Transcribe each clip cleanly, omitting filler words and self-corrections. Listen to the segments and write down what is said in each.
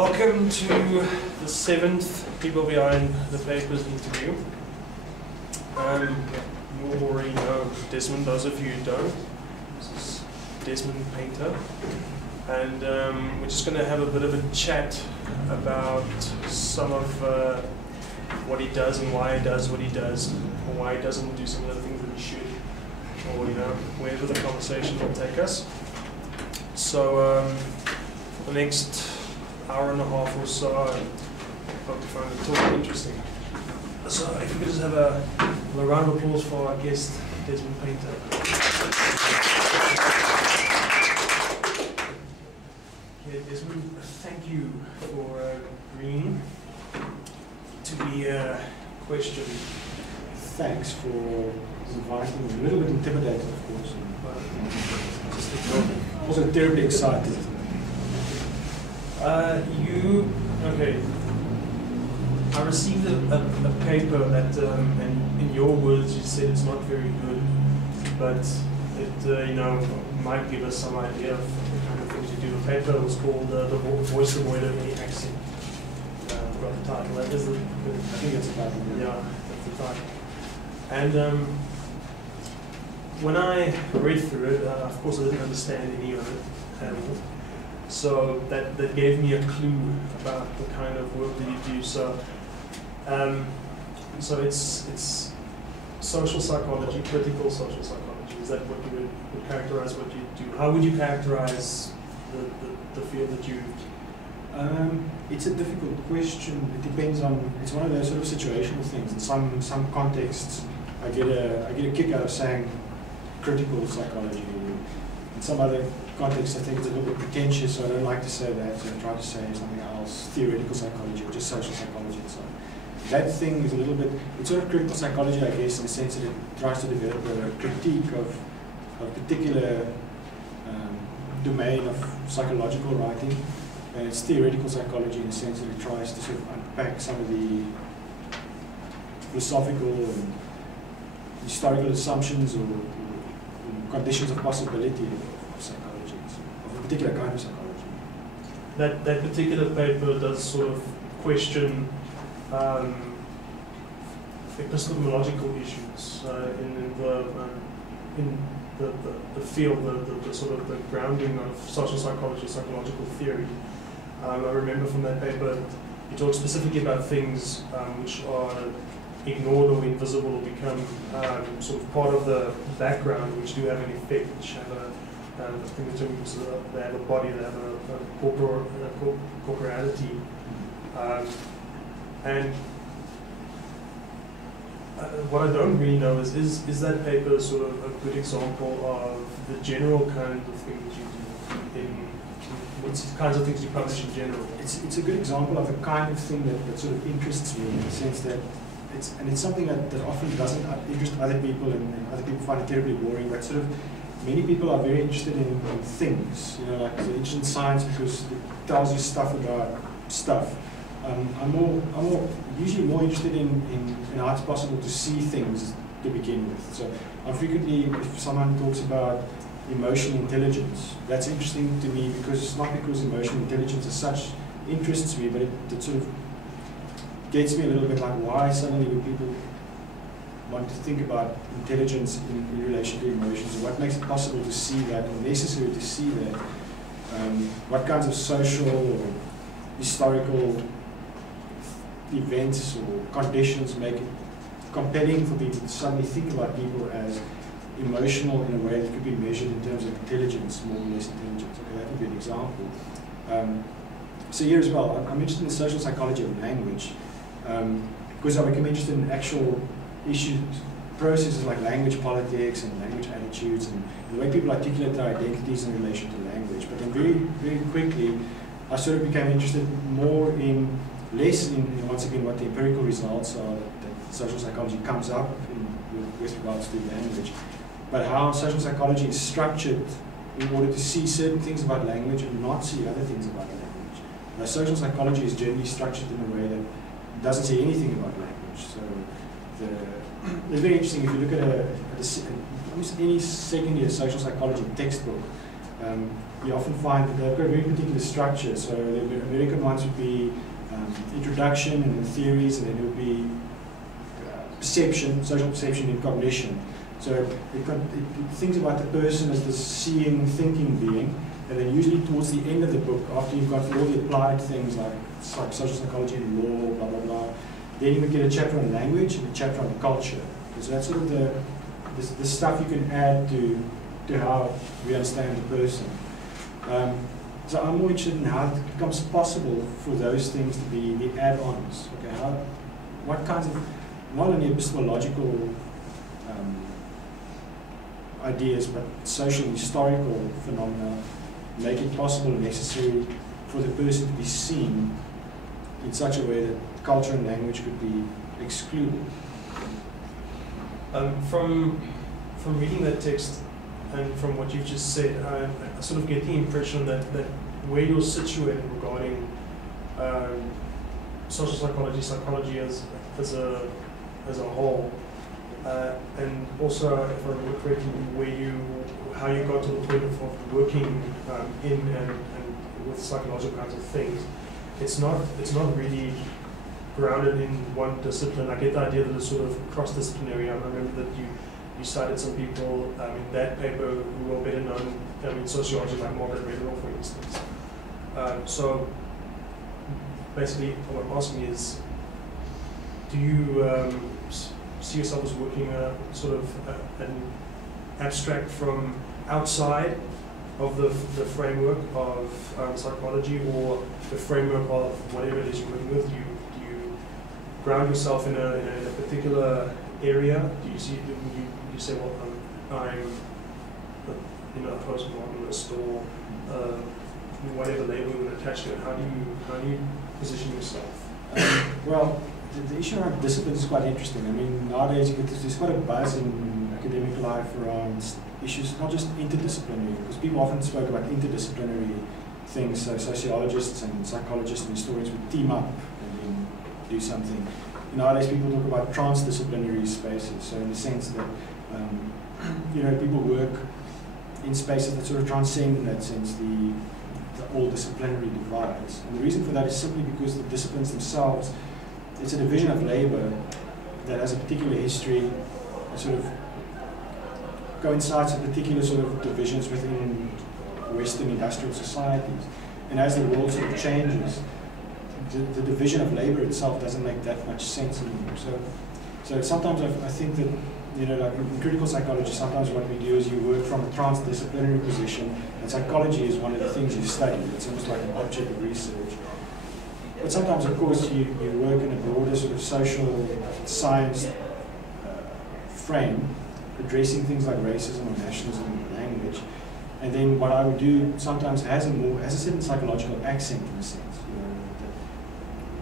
Welcome to the 7th People Behind the Papers interview. You already know Desmond, those of you who don't. This is Desmond, painter. And we're just going to have a bit of a chat about some of what he does and why he does what he does, or why he doesn't do some of the things that he should, or wherever the conversation will take us. So the next hour and a half or so, I hope you find the talk interesting. So if we could just have a round of applause for our guest, Desmond Painter. Okay, Desmond, thank you for agreeing to be questioned. Thanks for inviting me. A little bit intimidated, of course. Also terribly excited. Okay. I received a paper that, and in your words, you said it's not very good, but it, might give us some idea of the kind of things you do. The paper was called "The Voice Avoider of Any Accent." I've got the title. That is the. I think that's the title. Yeah, that's the title. And when I read through it, of course, I didn't understand any of it at all. So that gave me a clue about the kind of work that you do. So, so it's social psychology, critical social psychology. Is that what you would characterize what you do? How would you characterize the field that you? It's a difficult question. It depends on. It's one of those sort of situational things. In some contexts, I get a kick out of saying critical psychology. In some other contexts, I think it's a little bit pretentious, so I don't like to say that. So I try to say something else, theoretical psychology, or just social psychology and so on. That thing is a little bit, it's sort of critical psychology, I guess, in the sense that it tries to develop a critique of a particular domain of psychological writing. And it's theoretical psychology in the sense that it tries to sort of unpack some of the philosophical and historical assumptions or conditions of possibility of psychology, of a particular kind of psychology. That particular paper does sort of question epistemological issues in the field, the sort of the grounding of social psychology, psychological theory. I remember from that paper, you talk specifically about things which are ignored or invisible or become sort of part of the background, which do have an effect, which have they have a body, they have a corporeality. And what I don't really know is that paper sort of a good example of the general kind of things you do what kinds of things you publish in general? It's a good example of the kind of thing that sort of interests me, in the sense that it's something that often doesn't interest other people, and other people find it terribly boring, but sort of many people are very interested in things, like they're interested in science because it tells you stuff about stuff. I'm usually more interested in how it's possible to see things to begin with. So I'm frequently, if someone talks about emotional intelligence, that's interesting to me, because it's not because emotional intelligence as such interests me, but it sort of gets me a little bit like, why suddenly would people want to think about intelligence in relation to emotions, and what makes it possible to see that, or necessary to see that, what kinds of social or historical events or conditions make it compelling for people to suddenly think about people as emotional in a way that could be measured in terms of intelligence, more or less intelligence. Okay, that would be an example. So here as well, I'm interested in the social psychology of language, because I become interested in actual issues, processes like language politics and language attitudes, and the way people articulate their identities in relation to language. But then very, very quickly, I sort of became interested less in once again, what the empirical results are that social psychology comes up with regards to language, but how social psychology is structured in order to see certain things about language and not see other things about language. Now, social psychology is generally structured in a way that doesn't say anything about language. So it's very interesting if you look at almost any second year social psychology textbook. you often find that they've got a very particular structure. So the American ones would be introduction and then theories, and then it would be perception, social perception, and cognition. So it thinks about the person as the seeing, thinking being, and then usually towards the end of the book, after you've gone through all the applied things like social psychology and law, blah, blah, blah, then you would get a chapter on language and a chapter on culture. Because that's sort of the stuff you can add to how we understand the person. So I'm more interested in how it becomes possible for those things to be the add-ons. Okay, what kinds of, not only epistemological ideas, but social and historical phenomena make it possible and necessary for the person to be seen in such a way that culture and language could be excluded. From reading that text and from what you've just said, I sort of get the impression that where you're situated regarding social psychology, psychology as a whole, and also, if I remember correctly, how you got to the point of working in and with psychological kinds of things, it's not really grounded in one discipline. I get the idea that it's sort of cross-disciplinary. I remember that you cited some people in that paper who were better known in sociology, like Margaret Redderall, for instance. So basically, what I'm asking is, do you see yourself as working sort of an abstract from outside of the framework of psychology, or the framework of whatever it is you're working with? Do you ground yourself in a particular area? Do you say, well, I'm a postmodernist, or whatever label you want to attach to it? How do you position yourself? Well, the issue around disciplines is quite interesting. I mean, nowadays there's quite a buzz in academic life around issues, not just interdisciplinary, because people often spoke about interdisciplinary things, so sociologists and psychologists and historians would team up and then do something. Nowadays people talk about transdisciplinary spaces, so in the sense that people work in spaces that sort of transcend, in that sense, the all disciplinary divides. And the reason for that is simply because the disciplines themselves, it's a division of labor that has a particular history, sort of coincides with particular sort of divisions within Western industrial societies. And as the world sort of changes, the division of labor itself doesn't make that much sense anymore. So sometimes I think that, like in critical psychology, sometimes what we do is you work from a transdisciplinary position, and psychology is one of the things you study. It's almost like an object of research. But sometimes, of course, you work in a broader sort of social science frame, addressing things like racism or nationalism and language. And then what I would do sometimes has a certain psychological accent, in a sense.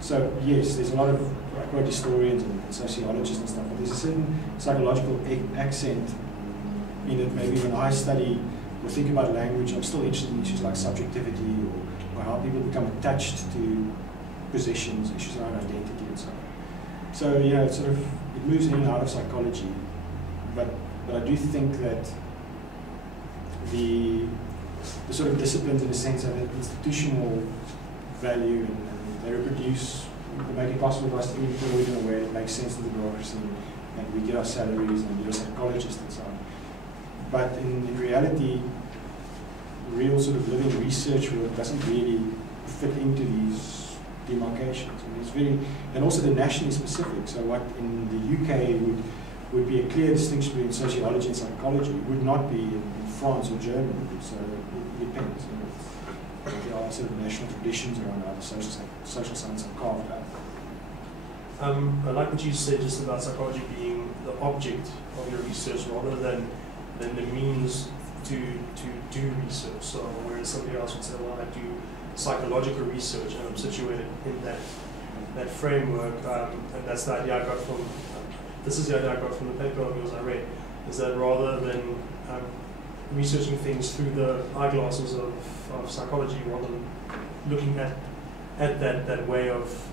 So yes, there's a lot of quite historians and sociologists and stuff, but there's a certain psychological accent in it. Maybe when I study or think about language, I'm still interested in issues like subjectivity or how people become attached to positions, issues around identity and so on. So it moves in and out of psychology, but I do think that the sort of disciplines, in a sense, have an institutional value, and they reproduce, they make it possible for us to be employed in a way that makes sense to the bureaucracy, and we get our salaries and we get our psychologists and so on. But in reality, real sort of living research work doesn't really fit into these demarcations. I mean, it's very, and also they're nationally specific. So what in the UK would be a clear distinction between sociology and psychology would not be in France or Germany. So it depends. There are sort of national traditions around how the social science are carved out. I like what you said just about psychology being the object of your research rather than the means to do research. So whereas somebody else would say, well, I do psychological research and I'm situated in that framework, and that's the idea I got from, this is the idea I got from the paper of yours I read, is that rather than researching things through the eyeglasses of psychology, rather than looking at that way of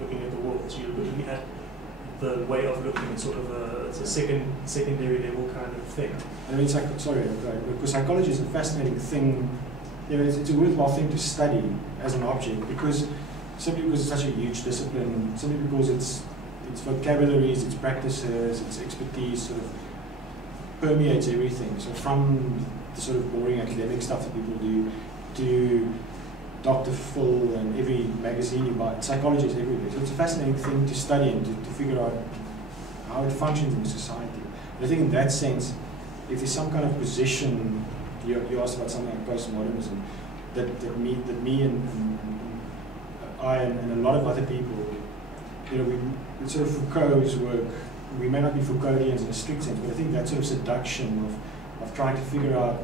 looking at the world. So you're looking at the way of looking at sort of it's a secondary level kind of thing. I mean, because psychology is a fascinating thing. You know, it's a worthwhile thing to study as an object simply because it's such a huge discipline, simply because its vocabularies, its practices, its expertise sort of permeates everything. So from the sort of boring academic stuff that people do to Dr. Phil and every magazine you buy, psychology is everywhere. So it's a fascinating thing to study and to figure out how it functions in society. And I think in that sense, if there's some kind of position, you asked about something like postmodernism, that me and I and a lot of other people, you know, we sort of Foucault's work, we may not be Foucauldians in a strict sense, but I think that sort of seduction of trying to figure out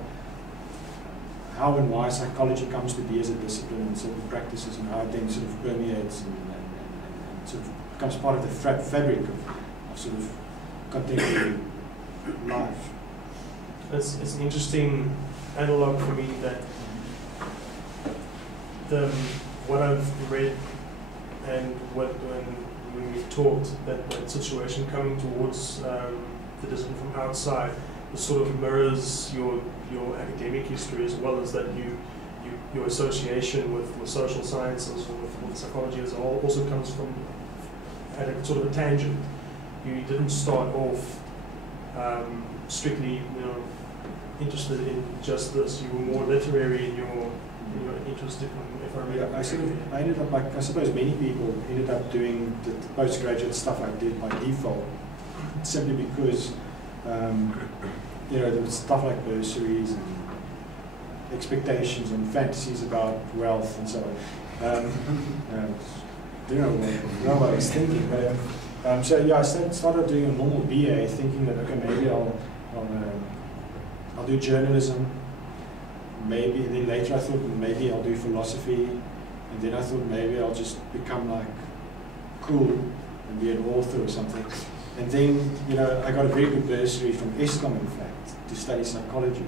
how and why psychology comes to be as a discipline and certain practices and how it then sort of permeates and sort of becomes part of the fabric of sort of contemporary life. It's an interesting analog for me that what I've read and when we talked, that situation coming towards the discipline from outside, it sort of mirrors your academic history, as well as that your association with social sciences or with psychology as a whole also comes from at a sort of a tangent. You didn't start off strictly, you know, interested in just this. You were more literary in your interest, if I remember. Yeah, I ended up, like I suppose many people ended up doing the postgraduate stuff I did by default, simply because you know, there was stuff like bursaries and expectations and fantasies about wealth and so on. I don't know what I was thinking, but so yeah, I started doing a normal BA, thinking that okay, maybe I'll do journalism. Maybe then later I thought maybe I'll do philosophy, and then I thought maybe I'll just become like cool and be an author or something. And then, you know, I got a very good bursary from ESCOM, in fact, to study psychology.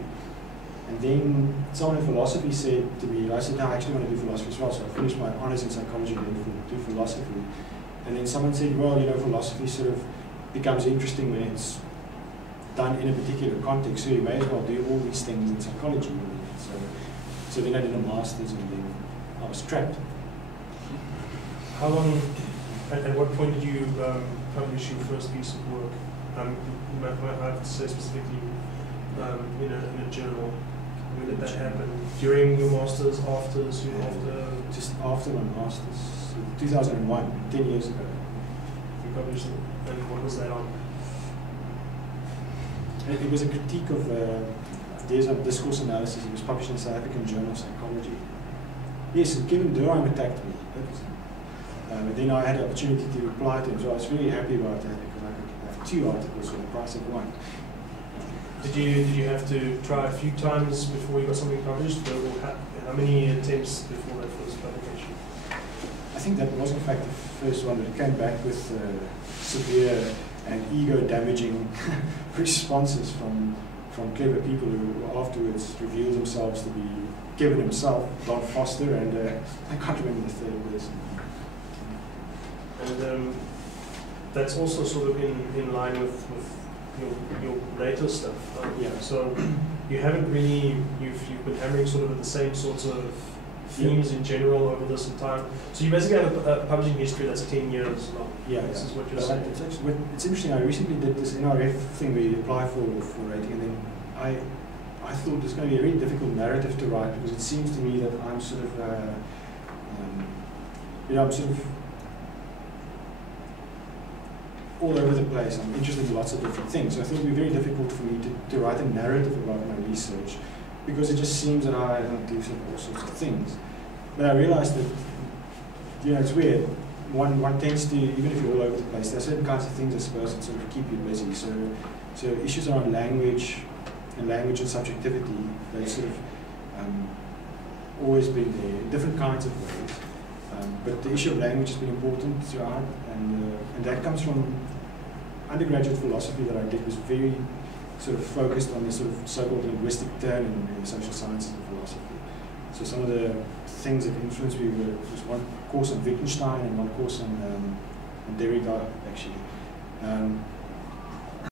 And then someone in philosophy said to me, I said, no, I actually want to do philosophy as well. So I finished my honours in psychology and then do philosophy. And then someone said, well, you know, philosophy sort of becomes interesting when it's done in a particular context, so you may as well do all these things in psychology. So then I did a master's, and then I was trapped. How long, at what point did you publish your first piece of work? You might have to say specifically in a journal. When did that happen? During your master's, after, soon after? Just after my master's, 2001, 10 years ago. You published it, and what was that on? It was a critique of Desmond discourse analysis. It was published in the South African Journal of Psychology. Yes, and Kevin Durham attacked me. And then I had the opportunity to reply to him, so I was really happy about that because I could have 2 articles for the price of 1. Did you have to try a few times before you got something published, or how many attempts before that first publication? I think that was in fact the first one, but it came back with severe and ego-damaging responses from clever people who afterwards revealed themselves to be Kevin himself, Don Foster, and I can't remember the third person. And that's also sort of in line with your later stuff. Yeah. So you haven't really, you've been hammering sort of the same sorts of themes in general over this time. So you basically have a publishing history that's 10 years long. Yeah, this is what you're saying. It's interesting. I recently did this NRF thing where you apply for rating, and then I thought it's going to be a really difficult narrative to write because it seems to me that I'm sort of, I'm sort of all over the place. I'm interested in lots of different things. So I thought it would be very difficult for me to write a narrative about my research because it just seems that I don't do all sorts of things. But I realized that, it's weird. One tends to, even if you're all over the place, there are certain kinds of things, I suppose, that sort of keep you busy. So issues around language and subjectivity, they've sort of always been there in different kinds of ways. But the issue of language has been important throughout, and that comes from undergraduate philosophy that I did was very sort of focused on the sort of so-called linguistic turn in the social sciences and philosophy. So some of the things that influenced me was one course on Wittgenstein and one course on Derrida, actually.